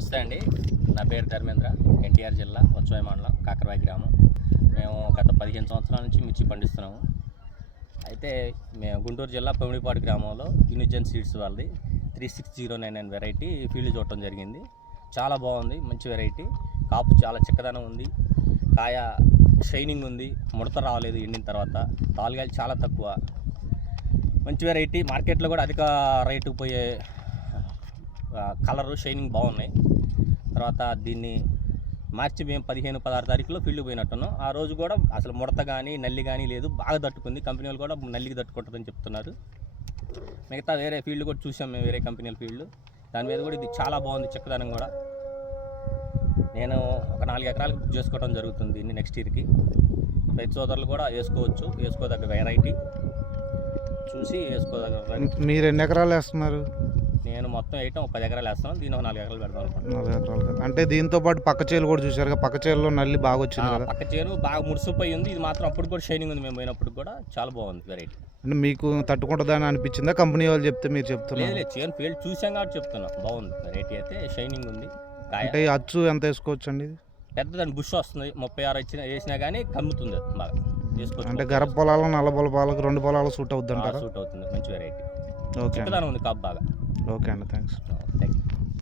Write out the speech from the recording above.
నమస్తే అండి. నా పేరు ధర్మేంద్ర. ఎన్టీఆర్ జిల్లా వచ్చవాయి మండలం కాకరవాయి గ్రామం. మేము గత 15 సంవత్సరాల నుంచి మిర్చి పండిస్తున్నాము. అయితే మేము గుంటూరు జిల్లా పమిడిపాడు గ్రామంలో యూనిజన్ సీడ్స్ వాళ్ళది 36099 వెరైటీ ఫీల్డ్ చూడటం జరిగింది. చాలా బాగుంది, మంచి వెరైటీ. కాపు చాలా చిక్కదనం ఉంది, కాయ షైనింగ్ ఉంది, ముడత రాలేదు ఎండిన తర్వాత. తాలుగాయలు చాలా తక్కువ, మంచి వెరైటీ. మార్కెట్లో కూడా అధిక రేటు పోయే కలరు షైనింగ్ బాగున్నాయి. తర్వాత దీన్ని మార్చి మేము 15-16 తారీఖులో ఫీల్డ్కి పోయినట్టున్నాం. ఆ రోజు కూడా అసలు ముడత కానీ నల్లి కానీ లేదు, బాగా తట్టుకుంది. కంపెనీ వాళ్ళు కూడా నల్లికి తట్టుకుంటుందని చెప్తున్నారు. మిగతా వేరే ఫీల్డ్ కూడా చూసాం మేము, వేరే కంపెనీల ఫీల్డ్. దాని మీద కూడా ఇది చాలా బాగుంది, చిక్కదనం కూడా. నేను ఒక 4 ఎకరాలకు బుక్ చేసుకోవడం జరుగుతుంది దీన్ని నెక్స్ట్ ఇయర్కి. రైతు సోదరులు కూడా వేసుకోదగ్గ వెరైటీ చూసి వేసుకోదగ్గ. మీరు ఎన్ని ఎకరాలు వేస్తున్నారు? నేను మొత్తం వేయటం 10 ఎకరాలు వేస్తాను, దీని ఒక 4 ఎకరాలు పెడతాను. 4 ఎకరాలు. అంటే దీంతో పాటు పక్క చేలు కూడా చూసారు, పక్క చేలులో నల్లి బాగా వచ్చింది కదా? పక్క చేను బాగా ముడుసుపోయి ఉంది, ఇది మాత్రం అప్పుడు కూడా షైనింగ్ ఉంది. మేము పోయినప్పుడు కూడా చాలా బాగుంది వెరైటీ. అంటే మీకు తట్టుకుంటుందని అనిపించిందా? కంపెనీ వాళ్ళు చెప్తే మీరు చెప్తున్నారు? లేదు, చేను ఫీల్డ్ చూసాం కాబట్టి చెప్తున్నాం. బాగుంది వెరైటీ, అయితే షైనింగ్ ఉంది. అంటే అచ్చు ఎంత వేసుకోవచ్చు అండి? పెద్దదాన్ని బుష్ వస్తుంది, 36 వేసినా కానీ కమ్ముతుంది బాగా వేసుకోవచ్చు. అంటే గరబ పొలాలు, నల్ల పొలాలకు, 2 పొలాలు సూట్ అవుతుంది అంటారా? సూట్ అవుతుంది, మంచి వెరైటీ. ఓకే, ఉంది కాపు బాగా. ఓకే అండి, థ్యాంక్స్. Thank you.